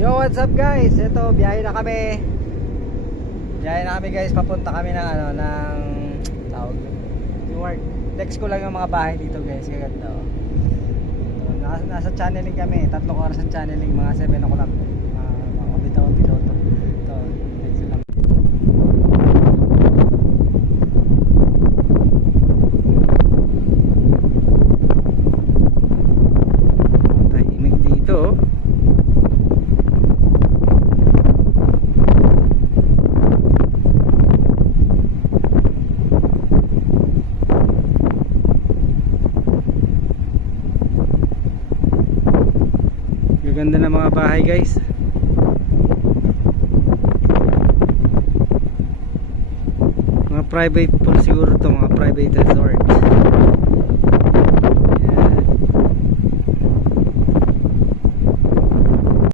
Yo, what's up guys? Ito, biyahe na kami. Biyahe na kami guys, papunta kami ng ng tawag yung work. Text ko lang yung mga bahay dito guys, kaganda oh. Nasa channeling kami, 3 oras sa channeling, mga 7 o'clock. Mga kabitaw ang piloto. Ito, text lang. Tahimik dito oh. Ganda ng mga bahay guys. Mga private pool siguro to, mga private resort.